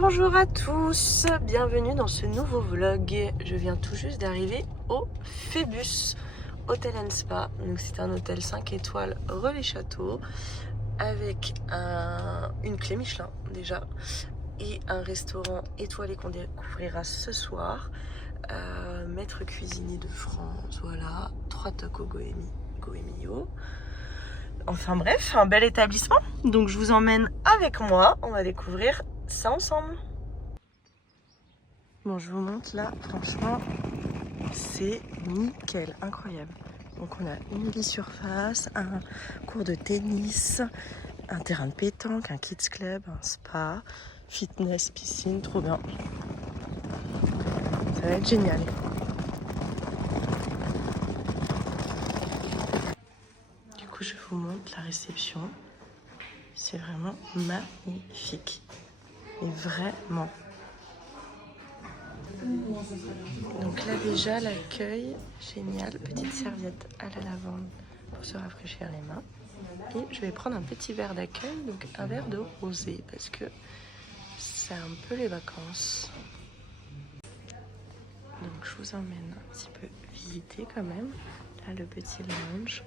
bonjour à tous, bienvenue dans ce nouveau vlog. Je viens tout juste d'arriver au Phébus Hôtel & Spa. Donc c'est un hôtel 5 étoiles Relais Château avec une clé Michelin déjà et un restaurant étoilé qu'on découvrira ce soir. Maître cuisinier de France, voilà, 3 tacos Goemio. Enfin bref, un bel établissement. Donc je vous emmène avec moi, on va découvrir ça ensemble. Bon, je vous montre là, franchement, c'est nickel, incroyable. Donc on a une bisurface, un cours de tennis, un terrain de pétanque, un kids club, un spa, fitness, piscine, trop bien. Ça va être génial. Du coup, je vous montre la réception. C'est vraiment magnifique. Et vraiment. Donc là déjà l'accueil, génial, petite serviette à la lavande pour se rafraîchir les mains. Et je vais prendre un petit verre d'accueil, donc un verre de rosé parce que c'est un peu les vacances. Donc je vous emmène un petit peu visiter quand même. Là le petit lounge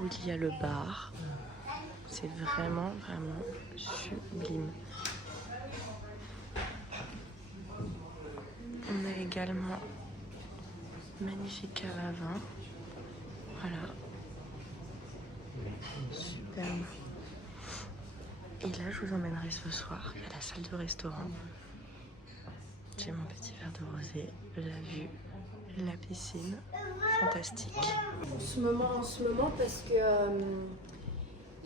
où il y a le bar. C'est vraiment sublime. On a également magnifique cave à vin. Voilà. Superbe. Et là, je vous emmènerai ce soir. Il y a la salle de restaurant. J'ai mon petit verre de rosé, la vue, la piscine. Fantastique. En ce moment parce que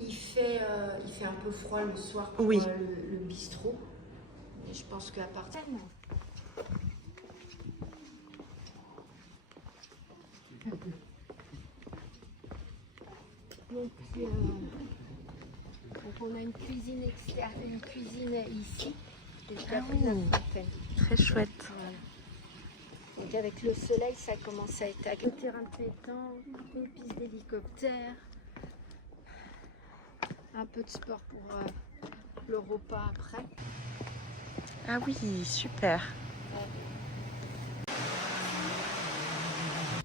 il fait un peu froid le soir pour Oui. le bistrot. Et je pense qu'à partir... Donc on a une cuisine externe, une cuisine ici. Ah oui, très chouette. Voilà. Donc avec le soleil, ça commence à être agréable. Le terrain de pétanque, une piste d'hélicoptère, un peu de sport pour le repas après. Ah oui, super.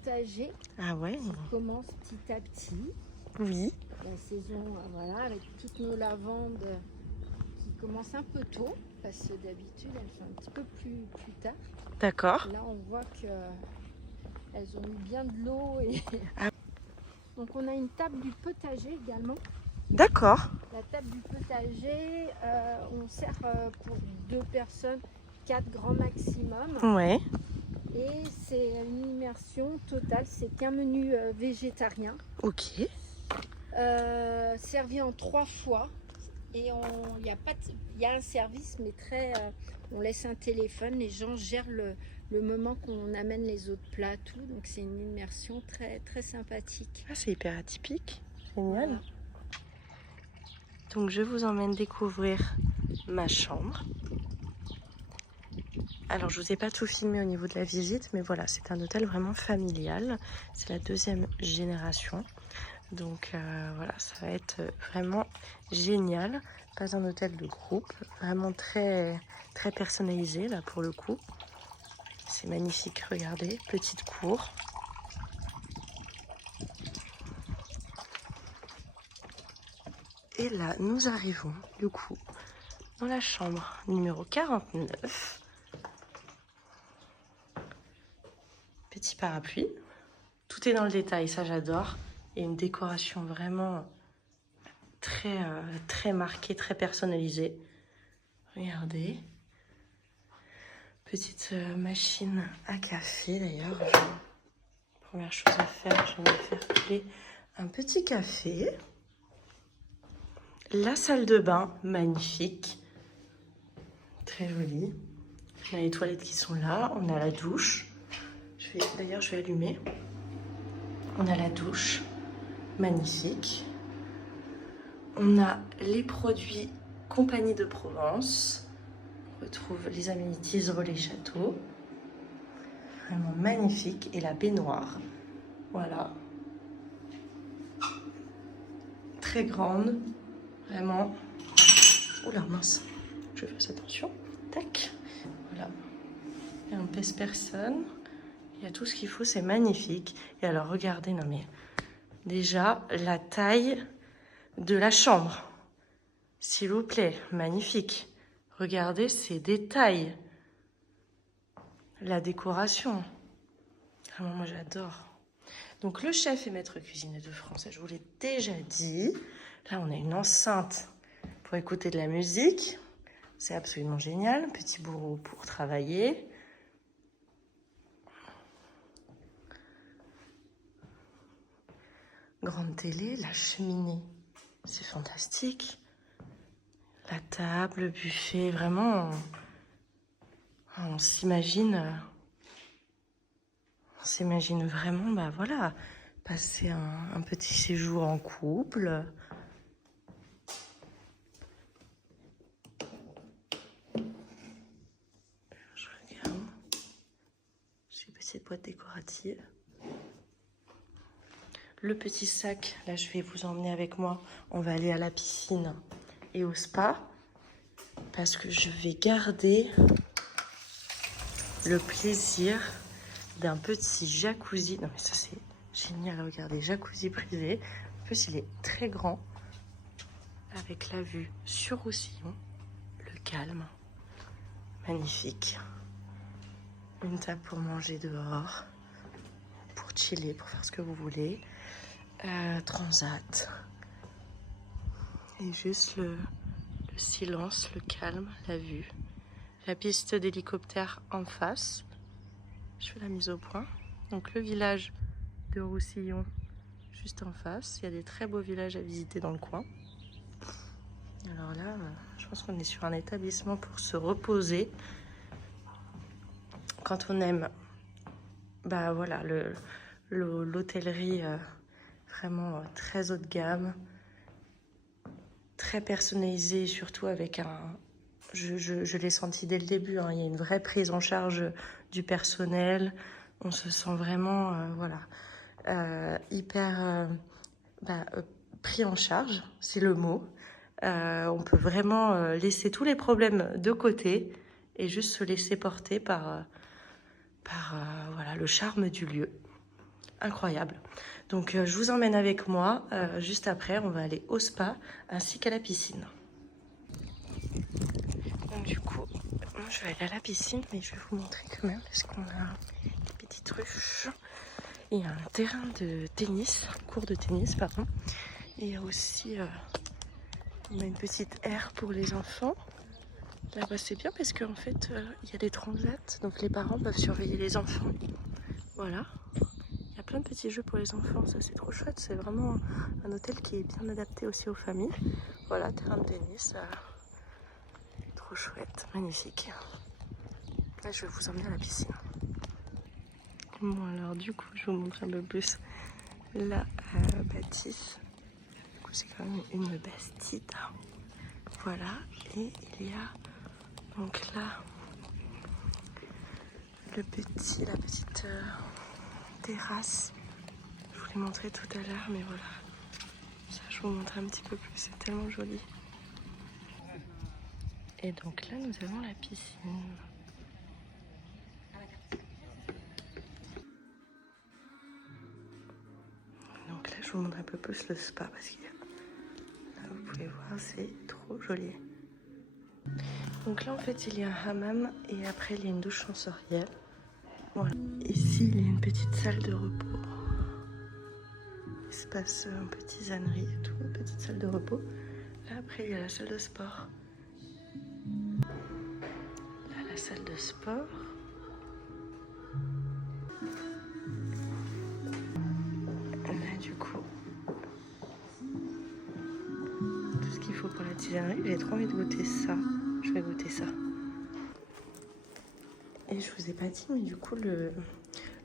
Potager. Ah ouais. Qui commence petit à petit. Oui. La saison, voilà, avec toutes nos lavandes qui commencent un peu tôt, parce que d'habitude elles sont un petit peu plus tard. D'accord. Là on voit qu'elles ont eu bien de l'eau. Et... Ah. Donc on a une table du potager également. D'accord. La table du potager, on sert pour 2 personnes, 4 grands maximum. Ouais. Et c'est une immersion totale, c'est qu'un menu végétarien. Ok. Servi en 3 fois. Et il y a un service, mais on laisse un téléphone, les gens gèrent le moment qu'on amène les autres plats, tout. Donc c'est une immersion très sympathique. Ah, c'est hyper atypique. Génial. Voilà. Donc je vous emmène découvrir ma chambre. Alors je vous ai pas tout filmé au niveau de la visite, mais voilà, c'est un hôtel vraiment familial. C'est la 2e génération. Donc voilà, ça va être vraiment génial. Pas un hôtel de groupe, vraiment très personnalisé là pour le coup. C'est magnifique, regardez, petite cour. Et là, nous arrivons du coup dans la chambre numéro 49. Petit parapluie. Tout est dans le détail, ça j'adore. Et une décoration vraiment très marquée, très personnalisée. Regardez. Petite machine à café d'ailleurs. Première chose à faire, je vais me faire couler un petit café. La salle de bain, magnifique. Très jolie. On a les toilettes qui sont là. On a la douche. D'ailleurs, je vais allumer. On a la douche. Magnifique. On a les produits Compagnie de Provence. On retrouve les amenities Relais Château. Vraiment magnifique. Et la baignoire. Voilà. Très grande. Vraiment. Oula mince. Je fais attention. Tac, voilà. Il y a un pèse-personne. Il y a tout ce qu'il faut, c'est magnifique. Et alors, regardez, non mais... Déjà, la taille de la chambre. S'il vous plaît, magnifique. Regardez ces détails. La décoration. Vraiment, moi, j'adore. Donc, le chef et maître cuisinier de France, je vous l'ai déjà dit. Là, on a une enceinte pour écouter de la musique. C'est absolument génial. Petit bureau pour travailler. Grande télé, la cheminée. C'est fantastique. La table, le buffet, vraiment, on s'imagine vraiment, bah voilà, passer un petit séjour en couple. Je regarde. Ces petites boîtes décoratives. Le petit sac, là je vais vous emmener avec moi. On va aller à la piscine et au spa. Parce que je vais garder le plaisir d'un petit jacuzzi. Non mais ça c'est génial, regardez, jacuzzi privé. En plus il est très grand. Avec la vue sur Roussillon. Le calme. Magnifique. Une table pour manger dehors. Pour chiller, pour faire ce que vous voulez. Transat. Et juste le silence, le calme, la vue. La piste d'hélicoptère en face. Je fais la mise au point. Donc le village de Roussillon juste en face. Il y a des très beaux villages à visiter dans le coin. Alors là, je pense qu'on est sur un établissement pour se reposer. Quand on aime, bah voilà, l'hôtellerie vraiment très haut de gamme, très personnalisée, surtout avec un... Je l'ai senti dès le début, hein, il y a une vraie prise en charge du personnel. On se sent vraiment, voilà, hyper pris en charge, c'est le mot. On peut vraiment laisser tous les problèmes de côté et juste se laisser porter par voilà, le charme du lieu. Incroyable. Donc je vous emmène avec moi. Juste après, on va aller au spa ainsi qu'à la piscine. Donc du coup, je vais aller à la piscine, mais je vais vous montrer quand même parce qu'on a des petites ruches. Il y a un terrain de tennis, court de tennis, pardon. Et il y a aussi on a une petite aire pour les enfants. Là-bas, c'est bien parce qu'en fait, il y a des transats, donc les parents peuvent surveiller les enfants. Voilà. Il y a plein de petits jeux pour les enfants, ça c'est trop chouette. C'est vraiment un hôtel qui est bien adapté aussi aux familles. Voilà, terrain de tennis. Trop chouette, magnifique. Là, je vais vous emmener à la piscine. Bon, alors du coup, je vous montre un peu plus la bâtisse. Du coup, c'est quand même une bastide. Voilà, et il y a donc là la petite terrasse. Je vous l'ai montré tout à l'heure, mais voilà. Ça, je vous montre un petit peu plus, c'est tellement joli. Et donc là, nous avons la piscine. Donc là, je vous montre un peu plus le spa parce qu'il y a... Là, vous pouvez voir, c'est trop joli. Donc là, en fait, il y a un hammam et après, il y a une douche sensorielle. Voilà. Ici, il y a une petite salle de repos. Espace un peu tisanerie et tout, une petite salle de repos. Là, après, il y a la salle de sport. Là, la salle de sport. Là, du coup, tout ce qu'il faut pour la tisanerie. J'ai trop envie de goûter ça. Je vais goûter ça. Et je vous ai pas dit, mais du coup, le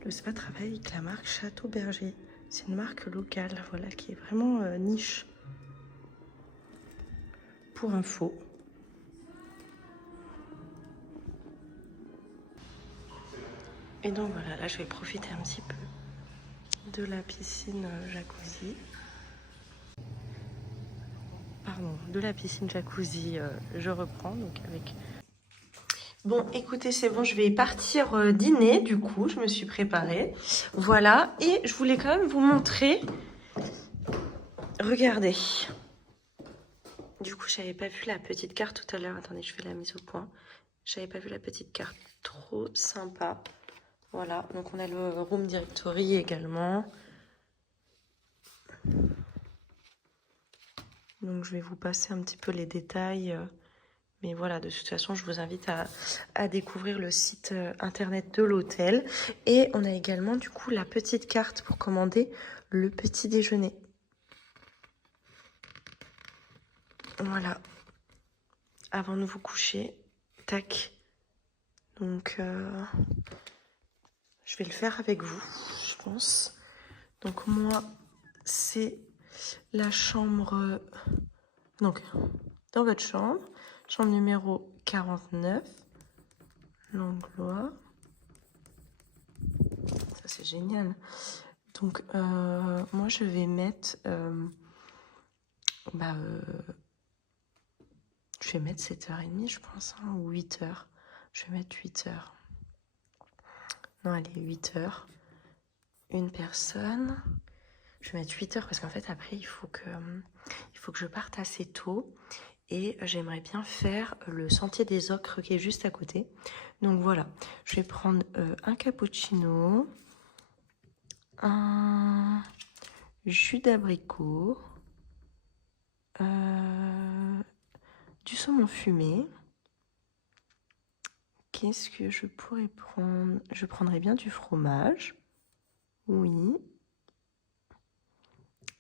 spa travaille avec la marque Château Berger. C'est une marque locale, voilà, qui est vraiment niche. Pour info. Et donc voilà, là je vais profiter un petit peu de la piscine jacuzzi. Pardon, de la piscine jacuzzi, je reprends donc avec Bon, écoutez, c'est bon, je vais partir dîner, du coup, je me suis préparée. Voilà, et je voulais quand même vous montrer. Regardez. Du coup, j'avais pas vu la petite carte tout à l'heure. Attendez, je fais la mise au point. J'avais pas vu la petite carte. Trop sympa. Voilà, donc on a le room directory également. Donc je vais vous passer un petit peu les détails. Mais voilà, de toute façon, je vous invite à découvrir le site internet de l'hôtel. Et on a également du coup la petite carte pour commander le petit déjeuner. Voilà. Avant de vous coucher, tac. Donc, je vais le faire avec vous, je pense. Donc moi, c'est la chambre... Donc, dans votre chambre. Chambre numéro 49, Langlois. Ça, c'est génial. Donc, moi, je vais mettre... je vais mettre 7h30, je pense, hein, ou 8h. Je vais mettre 8h. Non, allez, 8h. Une personne. Je vais mettre 8h parce qu'en fait, après, il faut que je parte assez tôt. Et j'aimerais bien faire le sentier des ocres qui est juste à côté. Donc voilà, je vais prendre un cappuccino, un jus d'abricot, du saumon fumé. Qu'est-ce que je pourrais prendre? Je prendrais bien du fromage. Oui.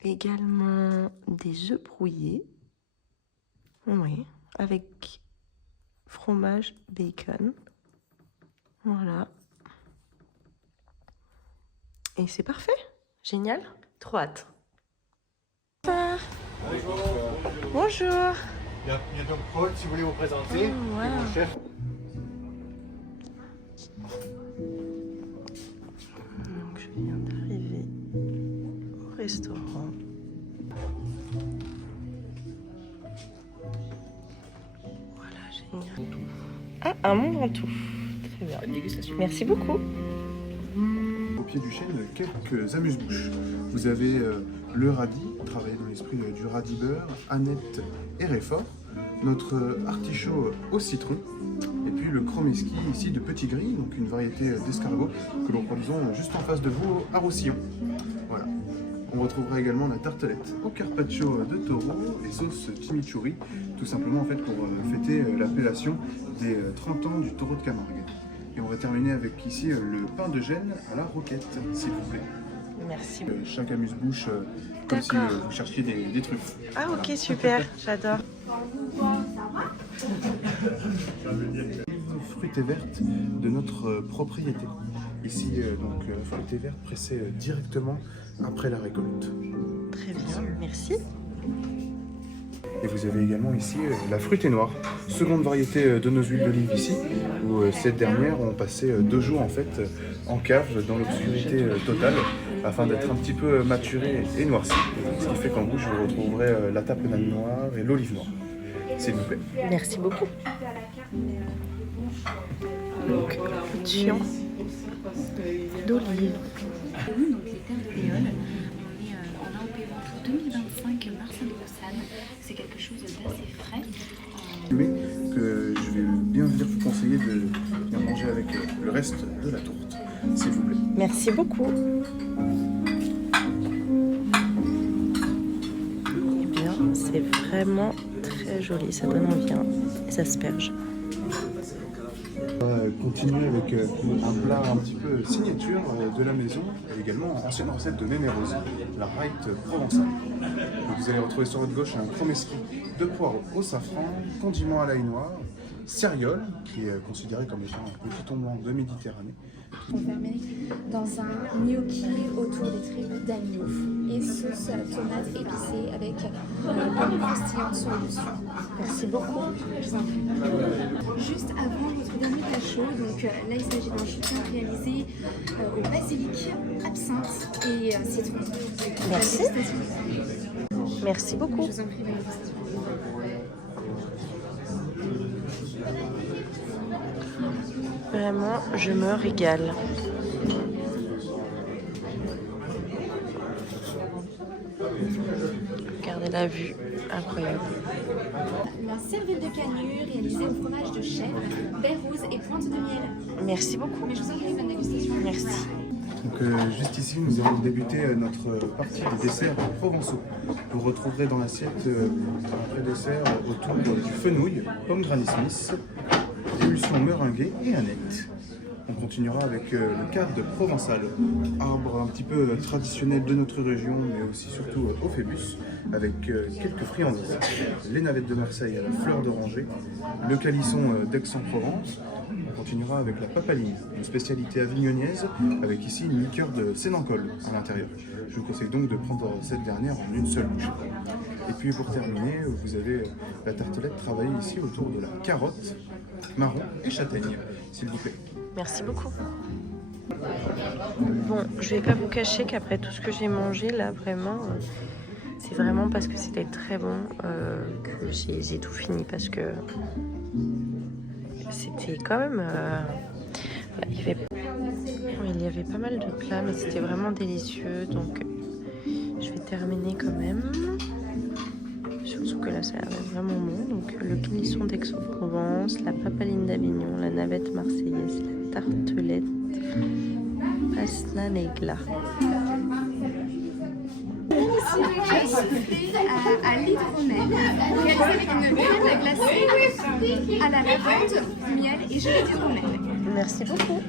Également des œufs brouillés. Oui, avec fromage, bacon. Voilà. Et c'est parfait. Génial. Trop hâte. Bonjour. Bonjour. Bienvenue au Paul, si vous voulez vous présenter. Oh, wow. Et mon chef. Donc je viens d'arriver au restaurant. Voilà, génial. Ah, un monde en tout. Très bien. Merci beaucoup. Au pied du chêne, quelques amuse-bouches. Vous avez le radis, travaillé dans l'esprit du radis beurre, Annette et Réfort, notre artichaut au citron, et puis le chromeski ici de Petit Gris, donc une variété d'escargot que l'on produisons juste en face de vous à Roussillon. Voilà. On retrouvera également la tartelette au carpaccio de taureau et sauce chimichurri, tout simplement en fait pour fêter l'appellation des 30 ans du taureau de Camargue. Et on va terminer avec ici le pain de Gênes à la roquette, s'il vous plaît. Merci. Chaque amuse-bouche, comme si vous cherchiez des truffes. Ah ok, super, j'adore. Fruitée verte de notre propriété. Ici, donc, fruitée verte pressée directement après la récolte. Très bien, merci. Et vous avez également ici la fruitée noire, seconde variété de nos huiles d'olive ici, où ces dernières ont passé 2 jours en fait en cave dans l'obscurité totale afin d'être un petit peu maturées et noircies. Ce qui fait qu'en bouche vous retrouverez la tapenade noire et l'olive noire. S'il vous plaît. Merci beaucoup. Donc, tiens d'olive. Donc les terres de Léol, on a au paiement pour 2025 Marcel de Rossane. C'est quelque chose d'assez frais. Mais que je vais bien venir vous conseiller de bien manger avec le reste de la tourte, s'il vous plaît. Merci beaucoup. Eh bien, c'est vraiment très joli, ça donne envie, hein, les asperges. On va continuer avec un plat un petit peu signature de la maison et également ancienne recette de Néné Rose, la raïte provençale. Donc vous allez retrouver sur votre gauche un chromeski de poireaux au safran, condiment à l'ail noir, céréole, qui est considéré comme étant un petit thon blanc de Méditerranée. Enfermé dans un gnocchi autour des tripes d'agneau et sauce tomate épicée avec pommes croustillantes sur le dessus. Merci beaucoup. Je vous en prie. Juste avant votre dernier plat chaud, donc là il s'agit d'un chouton réalisé au basilic, absinthe et citron. Merci. Merci beaucoup. Je vous en prie. Vraiment, je me régale. Regardez la vue, incroyable. La cervelle de canure réalisée au fromage de chèvre, baie rose et pointe de miel. Merci beaucoup. Mais je vous en prie, bonne dégustation. Merci. Donc juste ici, nous allons débuter notre partie des desserts provençaux. Vous retrouverez dans l'assiette un pré-dessert autour du fenouil, pomme Granny Smith, émulsion meringuée et aneth. On continuera avec le cadre provençal, arbre un petit peu traditionnel de notre région, mais aussi surtout au Phébus, avec quelques friandises. Les navettes de Marseille à la fleur d'oranger, le calisson d'Aix-en-Provence. On continuera avec la papaline, une spécialité avignonnaise, avec ici une liqueur de sénancole à l'intérieur. Je vous conseille donc de prendre cette dernière en une seule bouchée. Et puis pour terminer, vous avez la tartelette travaillée ici autour de la carotte, marron et châtaigne, s'il vous plaît. Merci beaucoup. Bon, je vais pas vous cacher qu'après tout ce que j'ai mangé là, vraiment, c'est vraiment parce que c'était très bon que j'ai tout fini, parce que c'était quand même... il y avait pas mal de plats, mais c'était vraiment délicieux, donc je vais terminer quand même. Surtout que là ça a l'air vraiment bon. Donc le clisson d'Aix-en-Provence, la papaline d'Avignon, la navette marseillaise, la tartelette, paslan et glas. Soufflé à l'hydromel, réalisé avec une crème glacée à la lavande, miel et gelée d'hydromel. Merci beaucoup.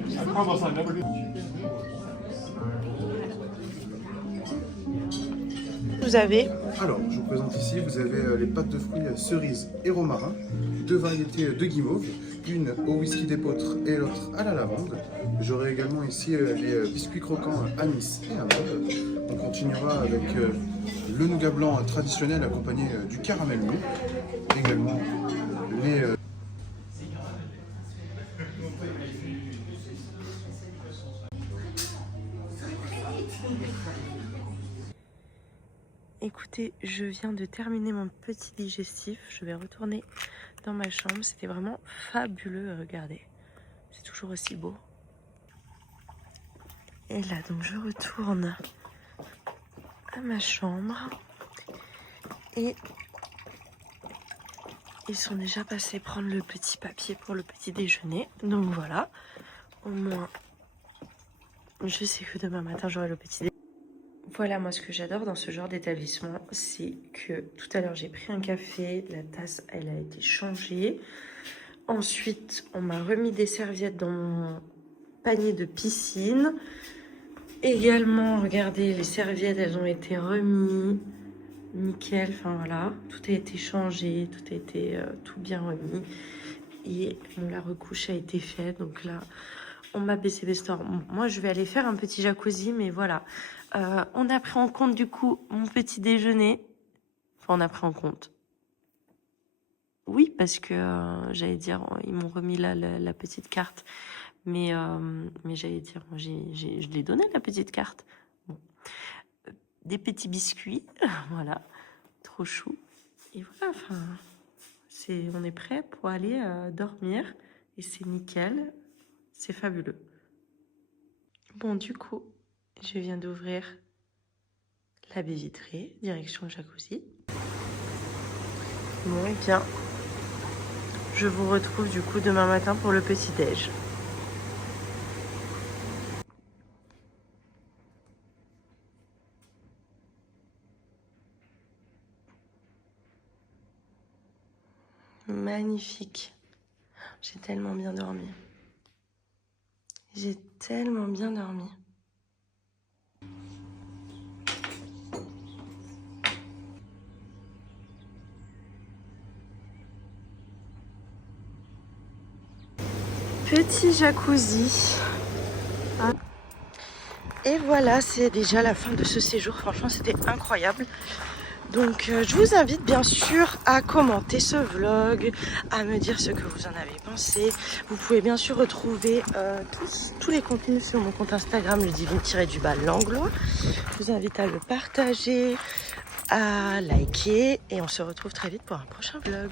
Vous avez... Alors, je vous présente ici, vous avez les pâtes de fruits cerises et romarin, deux variétés de guimauve, une au whisky d'épeautre et l'autre à la lavande. J'aurai également ici les biscuits croquants anis et amande. On continuera avec le nougat blanc traditionnel accompagné du caramel mou. Également les... Écoutez, je viens de terminer mon petit digestif. Je vais retourner dans ma chambre. C'était vraiment fabuleux. Regardez, c'est toujours aussi beau. Et là, donc, je retourne à ma chambre. Et ils sont déjà passés prendre le petit papier pour le petit déjeuner. Donc voilà, au moins, je sais que demain matin, j'aurai le petit déjeuner. Voilà, moi ce que j'adore dans ce genre d'établissement, c'est que tout à l'heure j'ai pris un café, la tasse elle a été changée. Ensuite on m'a remis des serviettes dans mon panier de piscine. Également, regardez, les serviettes elles ont été remises, nickel, enfin voilà. Tout a été changé, tout a été tout bien remis. Et bon, la recouche a été faite, donc là on m'a baissé les stores. Moi je vais aller faire un petit jacuzzi, mais voilà. On a pris en compte du coup mon petit déjeuner. Enfin, on a pris en compte. Oui, parce que j'allais dire, ils m'ont remis là la petite carte. Mais j'allais dire, je l'ai donné la petite carte. Bon. Des petits biscuits, voilà, trop chou. Et voilà, enfin, on est prêt pour aller dormir. Et c'est nickel, c'est fabuleux. Bon, du coup, je viens d'ouvrir la baie vitrée, direction jacuzzi. Bon, et bien, je vous retrouve du coup demain matin pour le petit-déj. Magnifique. J'ai tellement bien dormi. J'ai tellement bien dormi. Petit jacuzzi. Et voilà, c'est déjà la fin de ce séjour. Franchement, c'était incroyable. Donc, je vous invite bien sûr à commenter ce vlog, à me dire ce que vous en avez pensé. Vous pouvez bien sûr retrouver tous les contenus sur mon compte Instagram, le divine-langlois. Je vous invite à le partager, à liker et on se retrouve très vite pour un prochain vlog.